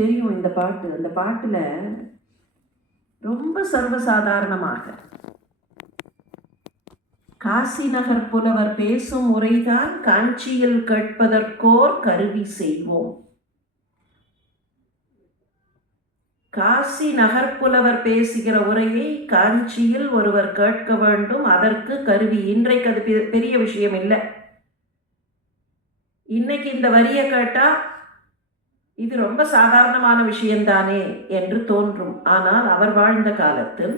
தெரியும் இந்த பாட்டு. அந்த பாட்டுல ரொம்ப சர்வசாதாரணமாக. காசி நகர் புலவர் பேசும் உரைதான் காஞ்சியில் கேட்பதற்கோர் கருவி செய்வோம். காசி நகர்ப்புலவர் பேசுகிற உரையை காஞ்சியில் ஒருவர் கேட்க வேண்டும். அதற்கு கருவி இன்றைக்கு அது பெரிய விஷயம் இல்லை. இன்னைக்கு இந்த வரியை கேட்டா இது ரொம்ப சாதாரணமான விஷயம்தானே என்று தோன்றும். ஆனால் அவர் வாழ்ந்த காலத்தில்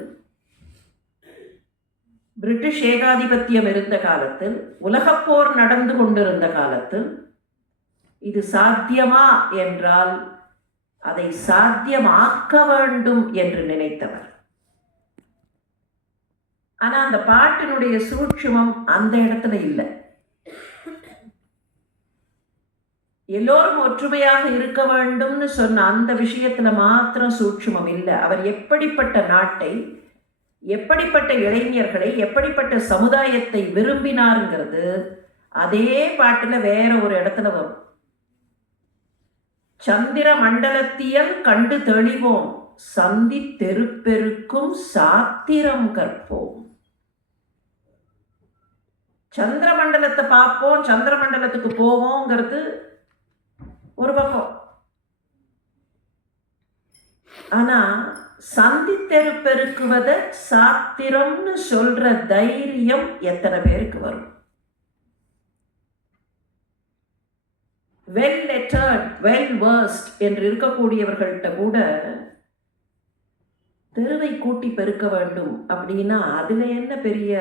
பிரிட்டிஷ் ஏகாதிபத்தியம் இருந்த காலத்தில் உலகப்போர் நடந்து கொண்டிருந்த காலத்தில் இது சாத்தியமா என்றால் அதை சாத்தியமாக்க வேண்டும் என்று நினைத்தவர். ஆனால் அந்த பாட்டினுடைய சூட்சுமம் அந்த இடத்துல இல்லை. எல்லோரும் ஒற்றுமையாக இருக்க வேண்டும்னு சொன்ன அந்த விஷயத்தில் மாத்திரம் சூட்சுமம் இல்லை. அவர் எப்படிப்பட்ட நாட்டை எப்படிப்பட்ட இளைஞர்களை எப்படிப்பட்ட சமுதாயத்தை விரும்பினாருங்கிறது அதே பாட்டில் வேற ஒரு இடத்துல வரும். சந்திர மண்டலத்தியல் கண்டு தெளிவோம். சந்தி தெருப்பெருக்கும் சாத்திரம் கற்போம். சந்திர மண்டலத்தை பார்ப்போம். சந்திர மண்டலத்துக்கு போவோங்கிறது ஒரு பக்கம். ஆனா சந்தித்தெரு பெருக்குவத சாத்திரம்னு சொல்ற தைரியம் எத்தனை பேருக்கு வரும்? வெல் லெட்டர்ட் வெல் வேர்ஸ்ட் என்று இருக்கக்கூடியவர்கள்ட்ட கூட தெருவை கூட்டி பெருக்க வேண்டும் அப்படின்னா அதில் என்ன பெரிய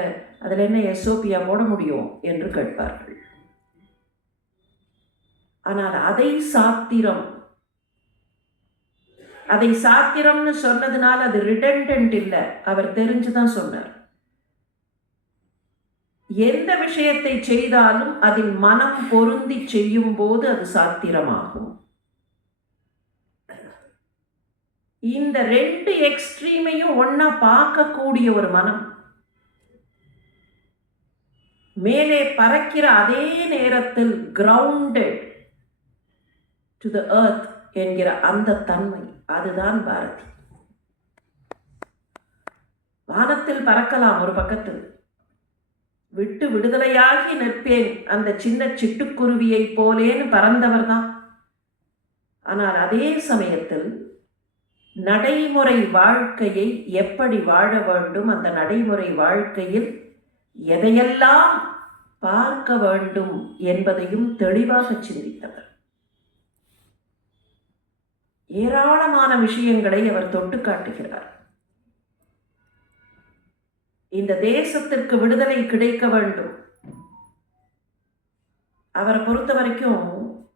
அதில் என்ன எஸ்ஓபியா போட முடியும் என்று கேட்பார்கள். ஆனால் அதை சாத்திரம். அதை சாத்திரம்னு சொன்னதுனால அது ரிடண்டன்ட் இல்லை. அவர் தெரிஞ்சுதான் சொன்னார். எந்த விஷயத்தை செய்தாலும் அதில் மனம் பொருந்தி செய்யும் போது அது சாத்திரமாகும். இந்த ரெண்டு எக்ஸ்ட்ரீமையும் ஒன்னா பார்க்கக்கூடிய ஒரு மனம் மேலே பறக்கிற அதே நேரத்தில் கிரவுண்டட் டு த ஏர்த் என்கிற அந்த தன்மை அதுதான் பாரதி. வானத்தில் பறக்கலாம் ஒரு பக்கத்தில். விட்டு விடுதலையாகி நிற்பேன் அந்த சின்ன சிட்டுக்குருவியைப் போலேன்னு பறந்தவர் தான். ஆனால் அதே சமயத்தில் நடைமுறை வாழ்க்கையை எப்படி வாழ வேண்டும் அந்த நடைமுறை வாழ்க்கையில் எதையெல்லாம் பார்க்க வேண்டும் என்பதையும் தெளிவாக சிந்தித்தவர். ஏராளமான விஷயங்களை அவர் தொட்டு காட்டுகிறார். இந்த தேசத்திற்கு விடுதலை கிடைக்க வேண்டும். அவரை பொறுத்த வரைக்கும்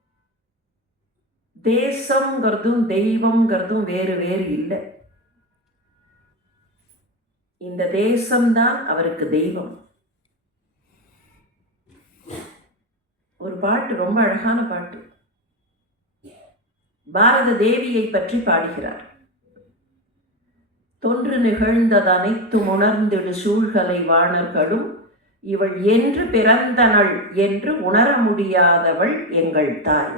தேசங்கிறதும் தெய்வம்ங்கிறதும் வேறு வேறு இல்லை. இந்த தேசம்தான் அவருக்கு தெய்வம். ஒரு பாட்டு ரொம்ப அழகான பாட்டு. பாரத தேவியை பற்றி பாடுகிறார். தொன்று நிகழ்ந்ததனைத்தும் உணர்ந்திடு சூழ்கலை வாணர்களும் இவள் என்று பிறந்தனள் என்று உணர முடியாதவள் எங்கள் தாய்.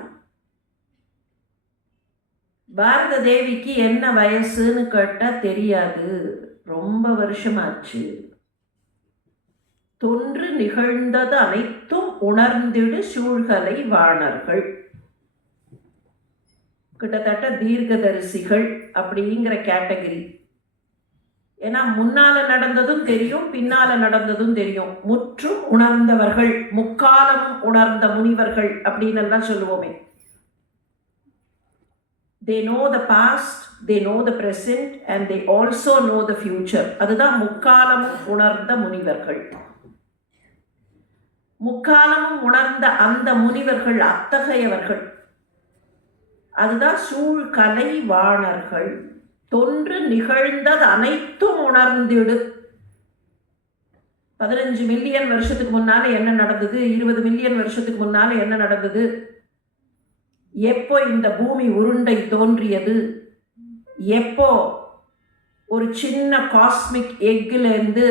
பாரத தேவிக்கு என்ன வயசுன்னு கேட்டால் தெரியாது. ரொம்ப வருஷமாச்சு. தொன்று நிகழ்ந்தது அனைத்தும் உணர்ந்திடு சூழ்கலை வாணர்கள் கிட்டத்தட்ட தீர்க்கதரிசிகள் அப்படிங்கிற கேட்டகரி. ஏன்னா முன்னால நடந்ததும் தெரியும் பின்னால நடந்ததும் தெரியும். முற்றும் உணர்ந்தவர்கள் முக்காலமும் உணர்ந்த முனிவர்கள் அப்படின்னு எல்லாம் சொல்லுவோமே. They know the past they know the present and they also know the future அதுதான் முக்காலமும் உணர்ந்த முனிவர்கள். முக்காலமும் உணர்ந்த அந்த முனிவர்கள் அத்தகையவர்கள். அதுதான் சூழ்கலை வாணர்கள் தொன்று நிகழ்ந்தது அனைத்தும் உணர்ந்திடு. பதினஞ்சு மில்லியன் வருஷத்துக்கு முன்னால என்ன நடந்தது? இருபது மில்லியன் வருஷத்துக்கு முன்னால என்ன நடந்தது? எப்போ இந்த பூமி உருண்டை தோன்றியது? எப்போ ஒரு சின்ன காஸ்மிக் எக்கிலேருந்து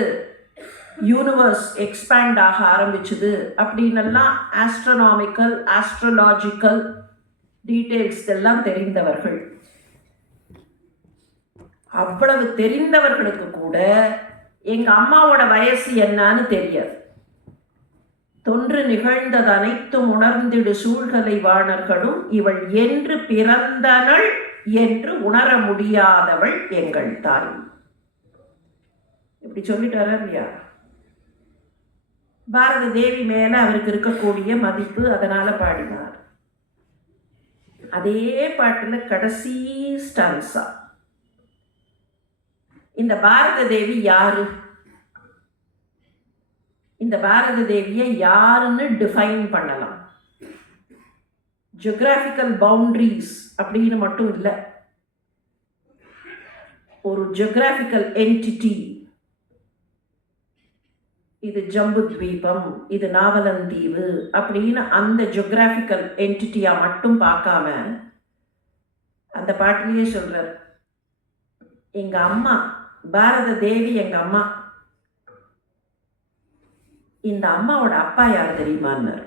யூனிவர்ஸ் எக்ஸ்பேண்ட் ஆக ஆரம்பிச்சது? அப்படின்னெல்லாம் ஆஸ்ட்ரனாமிக்கல் ஆஸ்ட்ரலாஜிக்கல் டீட்டெயில்ஸ் எல்லாம் தெரிந்தவர்கள். அவ்வளவு தெரிந்தவர்களுக்கு கூட எங்க அம்மாவோட வயசு என்னன்னு தெரியாது. தொன்று நிகழ்ந்தது அனைத்தும் உணர்ந்திடு சூழ்கலை வாணர்களும் இவள் என்று பிறந்தனள் என்று உணர முடியாதவள் எங்கள் தாய். இப்படி சொல்லிட்டாரா இல்லையா? பாரத தேவி மேல அவருக்கு இருக்கக்கூடிய மதிப்பு அதனால பாடினார். அதே பாட்டில் கடைசி ஸ்டான்ஸா இந்த பாரத தேவி யாரு? இந்த பாரத தேவியை யாருன்னு டிஃபைன் பண்ணலாம். ஜியோகிராஃபிக்கல் பவுண்ட்ரிஸ் அப்படின்னு மட்டும் இல்லை. ஒரு ஜியோகிராஃபிக்கல் என்டிட்டி இது ஜம்பு தீபம் இது நாவலந்தீவு அப்படின்னு அந்த ஜியோகிராஃபிக்கல் என்டிட்டியாக மட்டும் பார்க்காம அந்த பாட்டிலேயே சொல்கிறார் எங்கள் அம்மா பாரத தேவி எங்கள் அம்மா. இந்த அம்மாவோட அப்பா யார் தெரியுமான்னார்.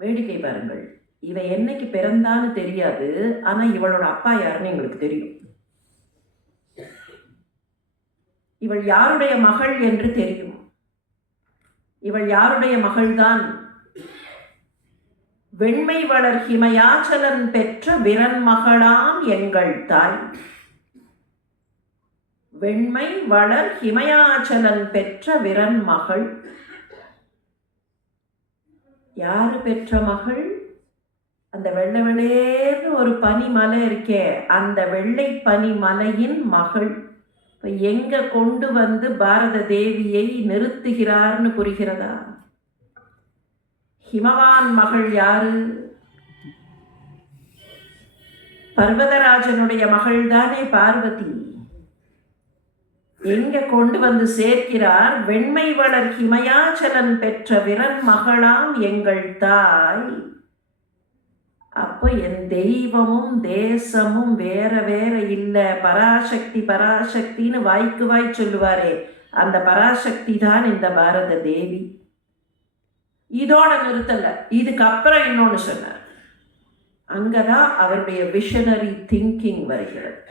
வேடிக்கை பாருங்கள். இவ என்னைக்கு பிறந்தான்னு தெரியாது ஆனால் இவளோட அப்பா யாருன்னு எங்களுக்கு தெரியும். இவள் யாருடைய மகள் என்று தெரியும். இவள் யாருடைய மகள்தான்? வெண்மை வளர் ஹிமயாச்சலன் பெற்ற விரன் மகளாம் எங்கள் தாய். வெண்மை வளர் ஹிமயாச்சலன் பெற்ற விரன் மகள். யாரு பெற்ற மகள்? அந்த வெள்ளை வெளேர்னு ஒரு பனிமலை இருக்கே அந்த வெள்ளை பனிமலையின் மகள். இப்போ எங்கே கொண்டு வந்து பாரத தேவியை நிறுத்துகிறார்னு புரிகிறதா? ஹிமவான் மகள் யாரு? பர்வதராஜனுடைய மகள் தானே பார்வதி. எங்க கொண்டு வந்து சேர்க்கிறார்? வெண்மை வளர் ஹிமயாச்சலன் பெற்ற விரன் மகளாம் எங்கள் தாய். அப்போ என் தெய்வமும் தேசமும் வேற வேற இல்லை. பராசக்தி பராசக்தின்னு வாய்க்கு வாய் சொல்லுவாரே. அந்த பராசக்தி தான் இந்த பாரத தேவி. இதோட நிறுத்தலை. இதுக்கப்புறம் இன்னொன்று இன்னொன்னு சொன்னார். அங்கதான் அவருடைய விஷனரி திங்கிங் வருகிறது.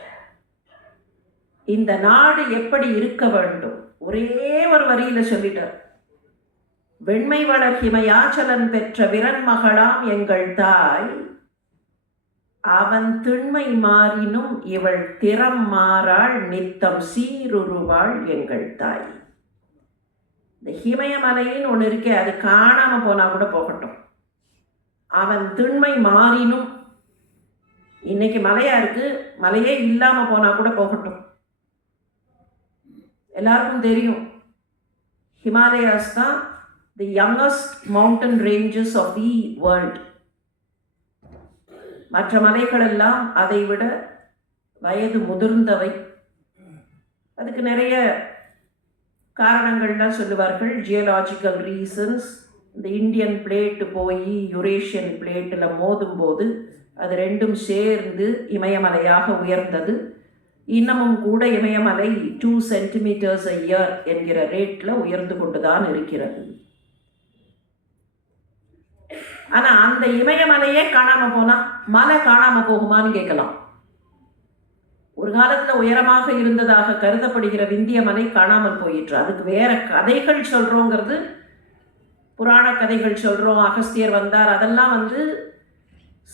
இந்த நாடு எப்படி இருக்க வேண்டும்? ஒரே ஒரு வரியில சொல்லிட்டார். வெண்மை வளர் ஹிமயாச்சலன் பெற்ற விரன் மகளாம் எங்கள் தாய். அவன் திண்மை மாறினும் இவள் திறம் மாறாள் நித்தம் சீருருவாள் எங்கள் தாய். இந்த ஹிமயமலைன்னு ஒன்று இருக்கே அது காணாமல் போனால் கூட போகட்டும். அவன் திண்மை மாறினும் இன்னைக்கு மலையா இருக்கு மலையே இல்லாமல் போனால் கூட போகட்டும். எல்லாருக்கும் தெரியும் ஹிமாலயாஸ் தான் the youngest mountain ranges of the world மற்ற மலைகளெல்லாம் அதை விட வயது முதிர்ந்தவை. அதுக்கு நிறைய காரணங்கள்லாம் சொல்லுவார்கள். ஜியலாஜிக்கல் ரீசன்ஸ் இந்த இந்தியன் பிளேட்டு போய் யுரேஷியன் பிளேட்டில் மோதும்போது அது ரெண்டும் சேர்ந்து இமயமலையாக உயர்ந்தது. இன்னமும் கூட இமயமலை டூ சென்டிமீட்டர்ஸ் a இயர் என்கிற ரேட்டில் உயர்ந்து கொண்டு தான் இருக்கிறது. ஆனால் அந்த இமயமலையே காணாமல் போனால் மலை காணாமல் போகுமான்னு கேட்கலாம். ஒரு காலத்தில் உயரமாக இருந்ததாக கருதப்படுகிற விந்திய மலை காணாமல் போயிற்று. அதுக்கு வேற கதைகள் சொல்கிறோங்கிறது புராண கதைகள் சொல்கிறோம் அகஸ்தியர் வந்தார் அதெல்லாம் வந்து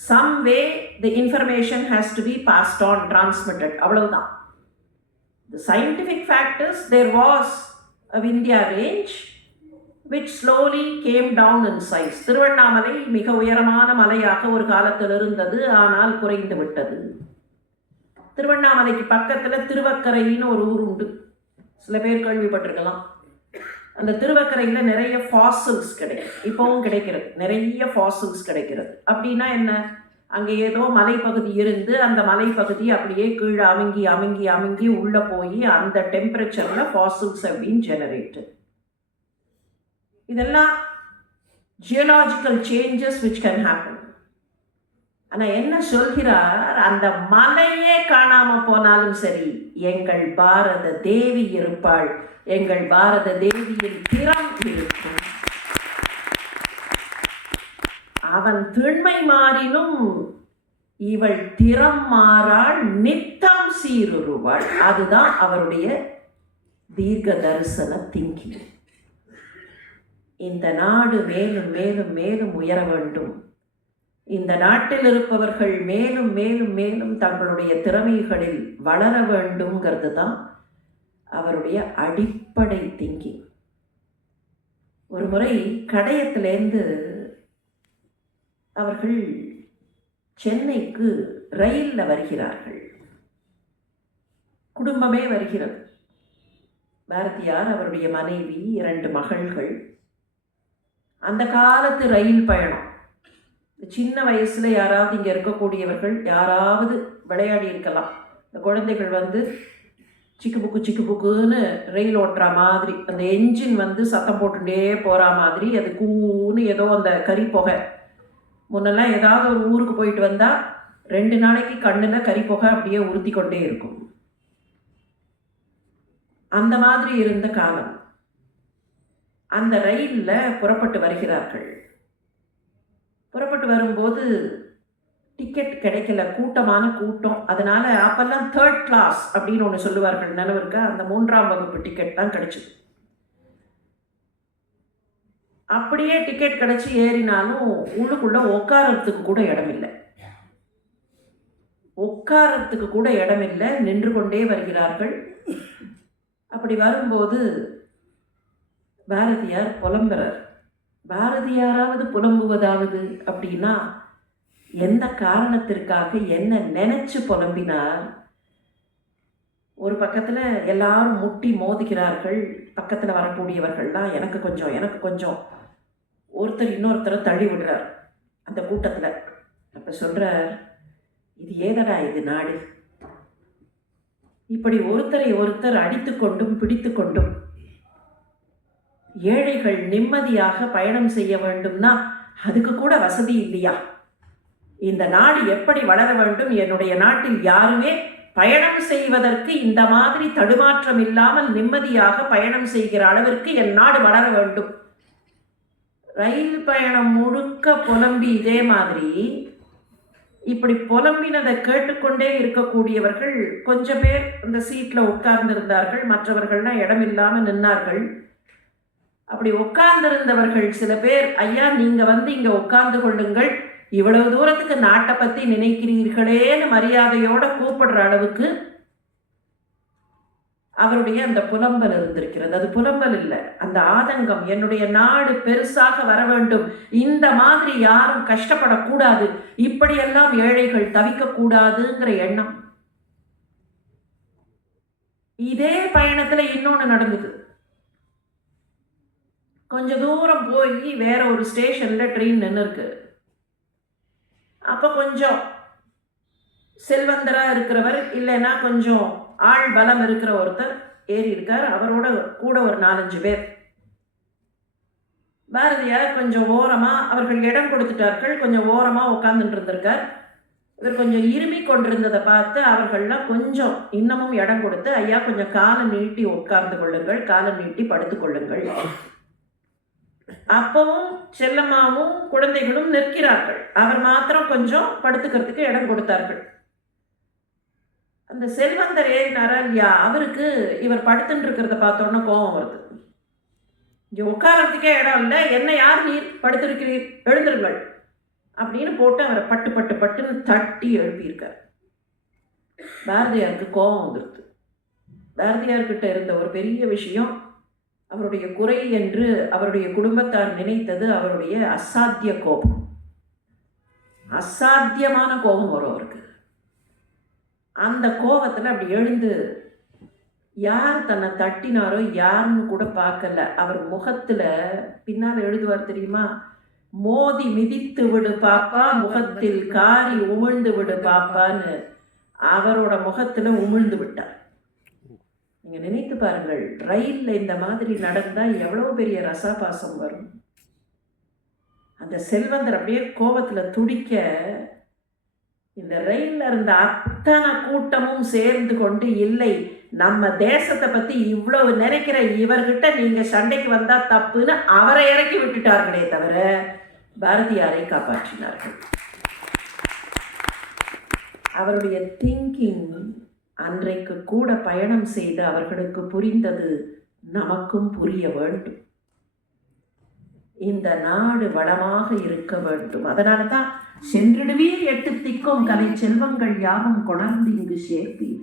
some way the information has to be passed on transmitted அவ்வளவுதான். The scientific factors there was a Vindhya range which slowly came down in size Tiruvannamalai மிக உயரமான மலையாக ஒரு காலத்தில் இருந்தது ஆனால் குறைந்து விட்டது. திருவண்ணாமலைக்கு பக்கத்தில் திருவக்கரைன்னு ஒரு ஊர் உண்டு. சில பேர் கேள்விப்பட்டிருக்கலாம். அந்த திருவக்கரையில் நிறைய ஃபாசில்ஸ் கிடைக்கும். இப்போவும் கிடைக்கிறது. நிறைய ஃபாசில்ஸ் கிடைக்கிறது. அப்படின்னா என்ன? அங்கே ஏதோ மலைப்பகுதி இருந்து அந்த மலைப்பகுதி அப்படியே கீழே அமுங்கி அமுங்கி அமுங்கி உள்ளே போய் அந்த டெம்பரேச்சரில் ஃபாசில்ஸ் அப்படின்னு ஜெனரேட்டு இதெல்லாம் geological changes which can happen ஆனால் என்ன சொல்கிறார்? அந்த மலையே காணாமல் போனாலும் சரி எங்கள் பாரத தேவி இருப்பாள். எங்கள் பாரத தேவியின் திறம் இருக்கும். அவன் திண்மை மாறினும் இவள் திறம் மாறாள் நித்தம் சீருருவாள் அதுதான் அவருடைய தீர்க்க தரிசன திங்கிங் இந்த நாடு மேலும் மேலும் மேலும் உயர வேண்டும். இந்த நாட்டில் இருப்பவர்கள் மேலும் மேலும் மேலும் தங்களுடைய திறமைகளில் வளர வேண்டும்ங்கிறது தான் அவருடைய அடிப்படை திங்கிங் ஒரு முறை கடையத்திலேருந்து அவர்கள் சென்னைக்கு ரயிலில் வருகிறார்கள். குடும்பமே வருகிறது. பாரதியார் அவருடைய மனைவி இரண்டு மகள்கள் அந்த காலத்து ரயில் பயணம். இந்த சின்ன வயசில் யாராவது இங்கே இருக்கக்கூடியவர்கள் யாராவது விளையாடி இருக்கலாம். இந்த குழந்தைகள் வந்து சிக்கு புக்கு சிக்கு புக்குன்னு ரயில் ஓட்டுற மாதிரி அந்த என்ஜின் வந்து சத்தம் போட்டுட்டே போகிற மாதிரி அது கூன்னு ஏதோ அந்த கறி புகை. முன்னெல்லாம் ஏதாவது ஒரு ஊருக்கு போயிட்டு வந்தால் ரெண்டு நாளைக்கு கண்ணில் கறி புகை அப்படியே உறுத்தி கொண்டே இருக்கும். அந்த மாதிரி இருந்த காலம். அந்த ரயிலில் புறப்பட்டு வருகிறார்கள். புறப்பட்டு வரும்போது டிக்கெட் கிடைக்கல கூட்டமான கூட்டம். அதனால் அப்போல்லாம் தேர்ட் கிளாஸ் அப்படின்னு ஒன்று சொல்லுவார்கள். நினைவு இருக்கா? அந்த மூன்றாம் வகுப்பு டிக்கெட் தான் கிடைச்சிது. அப்படியே டிக்கெட் கிடைச்சி ஏறினாலும் உள்ளுக்குள்ளே உட்காரத்துக்கு கூட இடம் இல்லை உட்காரத்துக்கு கூட இடம் இல்லை நின்று கொண்டே வருகிறார்கள். அப்படி வரும்போது பாரதியார் புலம்புறார். பாரதியாராவது புலம்புவதாவது அப்படின்னா எந்த காரணத்திற்காக என்ன நினச்சி புலம்பினார்? ஒரு பக்கத்தில் எல்லாரும் முட்டி மோதுகிறார்கள் பக்கத்தில் வரக்கூடியவர்கள்லாம் எனக்கு கொஞ்சம் எனக்கு கொஞ்சம். ஒருத்தர் இன்னொருத்தரை தள்ளி விடுறார் அந்த கூட்டத்தில். அப்போ சொல்கிறார் இது ஏதடா இது நாடு? இப்படி ஒருத்தரை ஒருத்தர் அடித்து கொண்டும் பிடித்து கொண்டும் ஏழைகள் நிம்மதியாக பயணம் செய்ய வேண்டும்னா அதுக்கு கூட வசதி இல்லையா? இந்த நாடு எப்படி வளர வேண்டும்? என்னுடைய நாட்டில் யாருமே பயணம் செய்வதற்கு இந்த மாதிரி தடுமாற்றம் இல்லாமல் நிம்மதியாக பயணம் செய்கிற அளவிற்கு என் நாடு வளர வேண்டும். ரயில் பயணம் முழுக்க புலம்பி இதே மாதிரி இப்படி புலம்பினதை கேட்டுக்கொண்டே இருக்கக்கூடியவர்கள் கொஞ்ச பேர் இந்த சீட்டில் உட்கார்ந்திருந்தார்கள். மற்றவர்கள்னா இடம் இல்லாமல் நின்னார்கள். அப்படி உட்கார்ந்திருந்தவர்கள் சில பேர் ஐயா நீங்க வந்து இங்க உட்கார்ந்து கொள்ளுங்கள். இவ்வளவு தூரத்துக்கு நாட்டை பத்தி நினைக்கிறீர்களேன்னு மரியாதையோட கூப்பிடுற அளவுக்கு அவருடைய அந்த புலம்பல் இருந்திருக்கிறது. அது புலம்பல் இல்லை. அந்த ஆதங்கம் என்னுடைய நாடு பெருசாக வர வேண்டும். இந்த மாதிரி யாரும் கஷ்டப்படக்கூடாது. இப்படியெல்லாம் ஏழைகள் தவிக்கக்கூடாதுங்கிற எண்ணம். இதே பயணத்துல இன்னொன்று நடந்தது. கொஞ்ச தூரம் போய் வேற ஒரு ஸ்டேஷனில் ட்ரெயின் நின்று இருக்கு அப்போ கொஞ்சம் செல்வந்தராக இருக்கிறவர் இல்லைன்னா கொஞ்சம் ஆள் பலம் இருக்கிற ஒருத்தர் ஏறி இருக்கார். அவரோட கூட ஒரு நாலஞ்சு பேர். பாரதியார் கொஞ்சம் ஓரமாக அவர்கள் இடம் கொடுத்துட்டார்கள். கொஞ்சம் ஓரமாக உட்காந்துட்டு இருந்திருக்கார் இவர் கொஞ்சம் இருமி கொண்டிருந்ததை பார்த்து அவர்கள்லாம் கொஞ்சம் இன்னமும் இடம் கொடுத்து ஐயா கொஞ்சம் காலை நீட்டி உட்கார்ந்து கொள்ளுங்கள் காலை நீட்டி படுத்துக்கொள்ளுங்கள் அப்பவும் செல்லம்மாவும் குழந்தைகளும் நிற்கிறார்கள். அவர் மாத்திரம் கொஞ்சம் படுத்துக்கிறதுக்கு இடம் கொடுத்தார்கள். அந்த செல்வந்தர் ஏறினாரா இல்லையா அவருக்கு இவர் படுத்துட்டு இருக்கிறத பார்த்தோன்னே கோபம் வருது. இங்கே உட்காரத்துக்கே இடம் இல்லை. என்ன யார் நீர் படுத்திருக்கிறீர்? எழுந்திருங்கள். அப்படின்னு போட்டு அவரை பட்டு பட்டு பட்டுன்னு தட்டி எழுப்பியிருக்கார். பாரதியாருக்கு கோபம் வந்துடுது பாரதியார்கிட்ட இருந்த ஒரு பெரிய விஷயம் அவருடைய குறை என்று அவருடைய குடும்பத்தார் நினைத்தது அவருடைய அசாத்திய கோபம். அசாத்தியமான கோபம் வரும் அவருக்கு. அந்த கோபத்தில் அப்படி எழுந்து யார் தன்னை தட்டினாரோ யாருன்னு கூட பார்க்கல. அவர் முகத்தில் பின்னால் எழுதுவார் தெரியுமா? மோதி மிதித்து விடு பாப்பா முகத்தில் காரி உமிழ்ந்து விடு பாப்பான்னு அவரோட முகத்தில் உமிழ்ந்து விட்டார். நீங்கள் நினைத்து பாருங்கள் ரயிலில் இந்த மாதிரி நடந்தால் எவ்வளோ பெரிய ரசாபாசம் வரும்? அந்த செல்வந்தர் அப்படியே கோபத்தில் துடிக்க இந்த ரயிலில் இருந்த அத்தனை கூட்டமும் சேர்ந்து கொண்டு இல்லை நம்ம தேசத்தை பற்றி இவ்வளவு நினைக்கிற இவர்கிட்ட நீங்கள் சண்டைக்கு வந்தால் தப்புன்னு அவரை இறக்கி விட்டுட்டார்களே தவிர பாரதியாரை காப்பாற்றினார்கள். அவருடைய திங்கிங் அன்றைக்கு கூட பயணம் செய்து அவர்களுக்கு புரிந்தது நமக்கும் புரிய வேண்டும். இந்த நாடு வளமாக இருக்க வேண்டும். அதனால தான் சென்றிடுவே எட்டு திக்கும் கலை செல்வங்கள் யாவும் கொணர்ந்து இங்கு சேர்ப்பீர்.